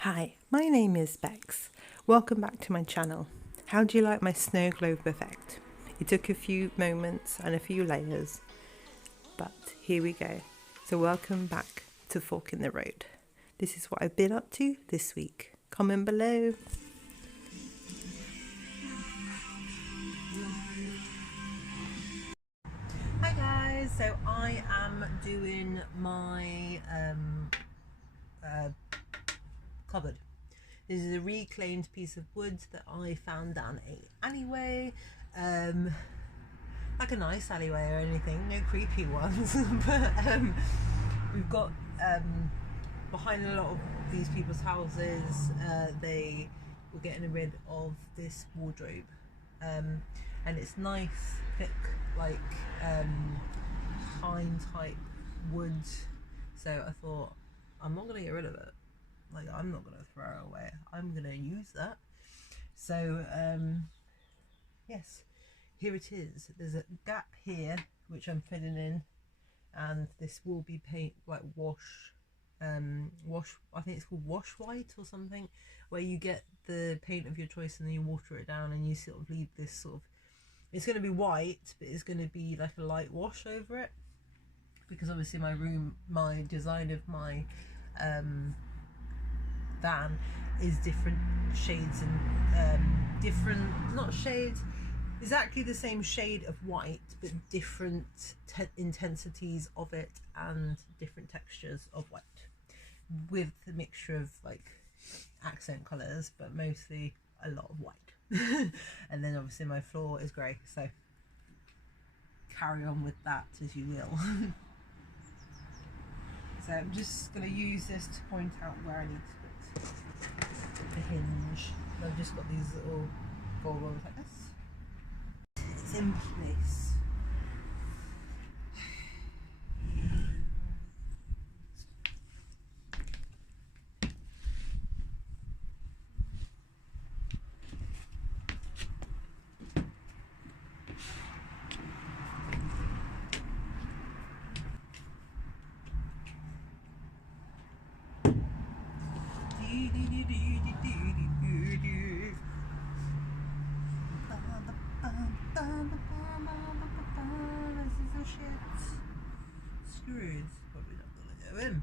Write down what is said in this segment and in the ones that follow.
Hi, my name is Bex. Welcome back to my channel. How do you like my snow globe effect? It took a few moments and a few layers, but here we go. So welcome back to Fork in the Road. This is what I've been up to this week. Comment below. Hi guys, so I am doing my cupboard. This is a reclaimed piece of wood that I found down a alleyway, like a nice alleyway or anything, no creepy ones. But we've got behind a lot of these people's houses, they were getting rid of this wardrobe, and it's nice, thick, like pine type wood. So I thought, I'm not gonna get rid of it. Like, I'm not gonna throw it away. I'm gonna use that. So yes, here it is. There's a gap here which I'm filling in, and this will be paint, like wash, I think it's called wash white or something, where you get the paint of your choice and then you water it down and you sort of leave this sort of, it's going to be white but it's going to be like a light wash over it, because obviously my design of my van is different shades and different, not shades, exactly the same shade of white but different intensities of it and different textures of white, with a mixture of like accent colours, but mostly a lot of white. And then obviously my floor is grey, so carry on with that as you will. So I'm just going to use this to point out where I need to put the hinge. I've just got these little ball rolls like this. It's in place. Screws, probably not gonna go in.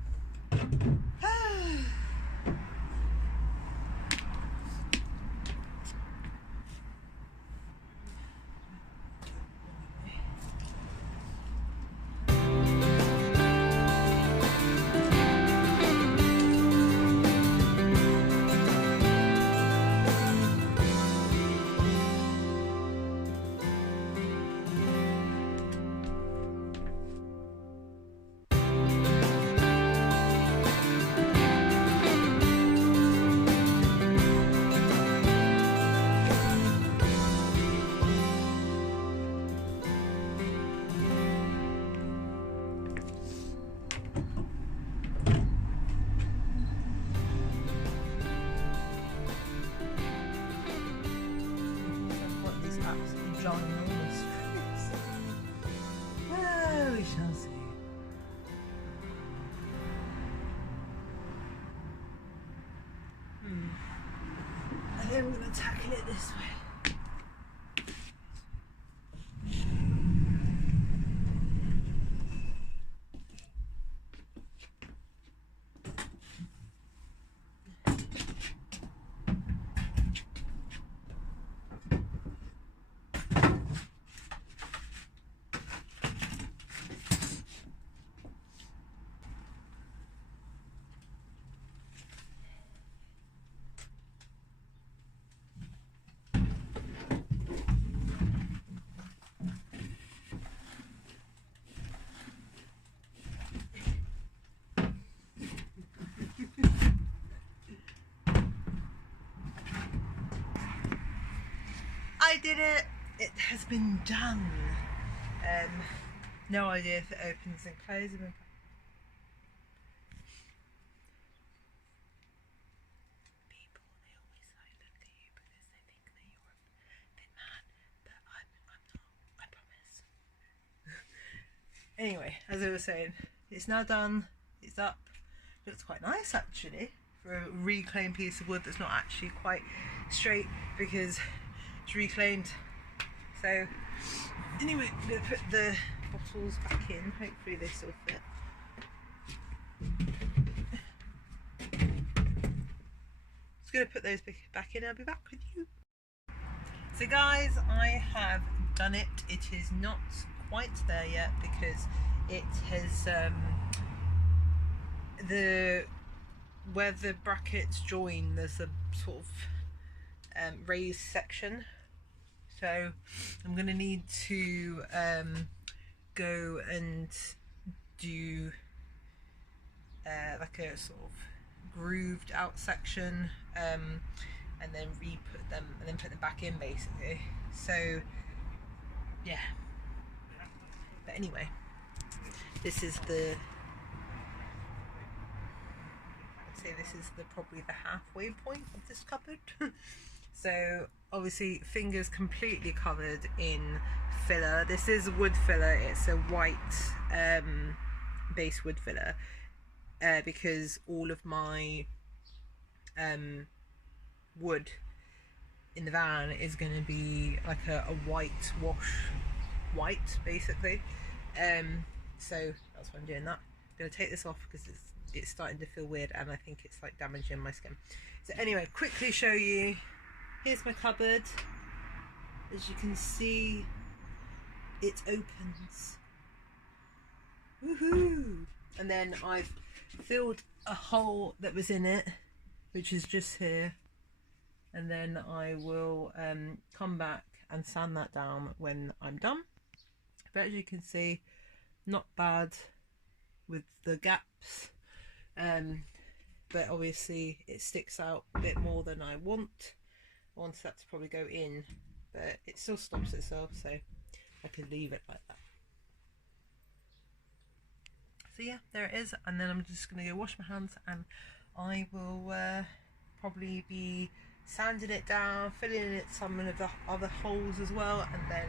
Ginormous screws. Well, we shall see. I think I'm going to tackle it this way. I did it! It has been done. No idea if it opens and closes. People, they always like look at you because they think that you're a bit mad, but I'm not, I promise. Anyway, as I was saying, it's now done, it's up. Looks quite nice actually. for a reclaimed piece of wood that's not actually quite straight because it's reclaimed. So anyway, I'm going to put the bottles back in. Hopefully they still fit. Just going to put those back in. I'll be back with you. So guys, I have done it. It is not quite there yet because it has where the brackets join, there's a sort of raised section. So I'm going to need to go and do like a sort of grooved out section, and then re-put them and then put them back in basically. So yeah, but anyway, this is the, I'd say this is probably the halfway point of this cupboard. So obviously fingers completely covered in filler. This is wood filler. It's a white base wood filler because all of my wood in the van is going to be like a white wash, white basically. So that's why I'm doing that. I'm going to take this off because it's starting to feel weird and I think it's like damaging my skin. So anyway, quickly show you. Here's my cupboard. As you can see, it opens. Woohoo! And then I've filled a hole that was in it, which is just here. And then I will come back and sand that down when I'm done. But as you can see, not bad with the gaps. But obviously it sticks out a bit more than I want. I want that to probably go in, but it still stops itself, so I could leave it like that. So yeah, there it is, and then I'm just going to go wash my hands and I will probably be sanding it down, filling in some of the other holes as well, and then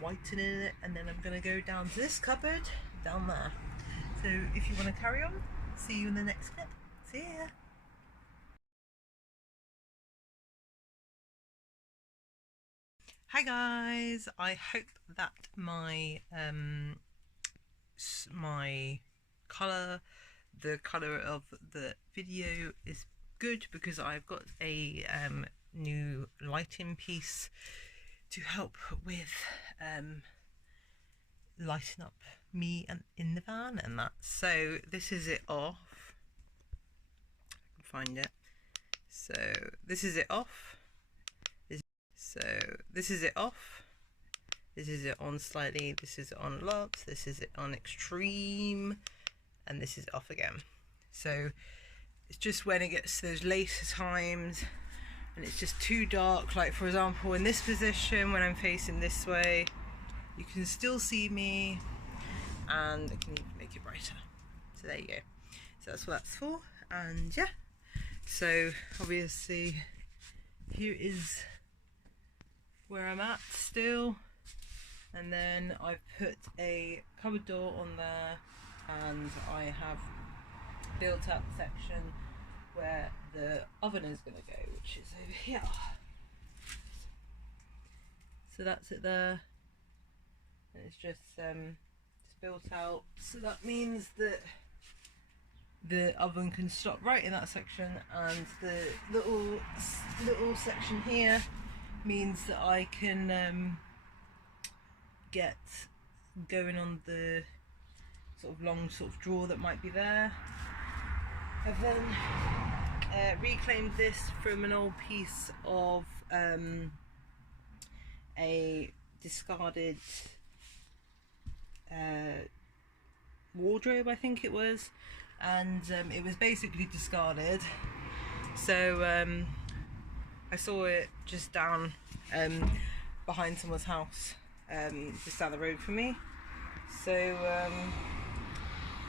whitening it, and then I'm going to go down to this cupboard down there. So if you want to carry on, see you in the next clip. See ya! Hi guys, I hope that my colour, the colour of the video is good because I've got a new lighting piece to help with lighting up me and in the van and that. So this is it off. I can find it. So this is it off. So this is it off, this is it on slightly, this is it on lots, this is it on extreme, and this is off again. So it's just when it gets to those later times and it's just too dark, like for example in this position when I'm facing this way, you can still see me and I can even make it brighter. So there you go. So that's what that's for, and yeah. So obviously here is where I'm at still, and then I've put a cupboard door on there and I have built up the section where the oven is going to go, which is over here. So that's it there, and it's just built out, so that means that the oven can stop right in that section, and the little section here means that I can get going on the sort of long sort of drawer that might be there. I've then reclaimed this from an old piece of a discarded wardrobe, I think it was, and it was basically discarded, so I saw it just down behind someone's house, just down the road from me. So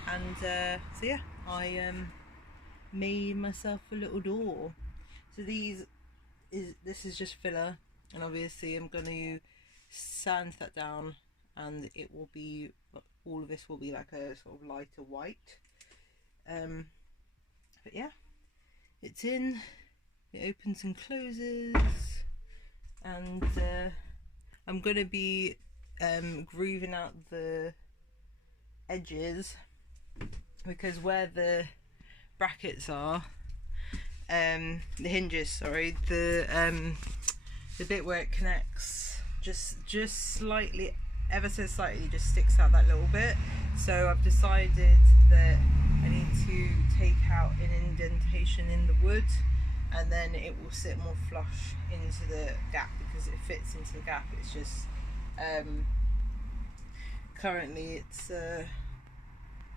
so yeah, I made myself a little door. So this is just filler, and obviously I'm going to sand that down, and it will be, all of this will be like a sort of lighter white. But yeah, it's in, it opens and closes, and I'm gonna be grooving out the edges, because where the brackets are, the hinges, sorry, the bit where it connects just slightly, ever so slightly, just sticks out that little bit. So I've decided that I need to take out an indentation in the wood, and then it will sit more flush into the gap, because it fits into the gap. It's just currently it's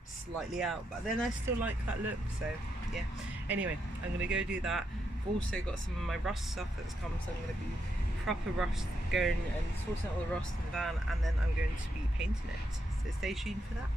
slightly out, but then I still like that look. So yeah, anyway, I'm gonna go do that. I've also got some of my rust stuff that's come, so I'm gonna be proper rust, going and sorting out all the rust in the van, and then I'm going to be painting it, so stay tuned for that.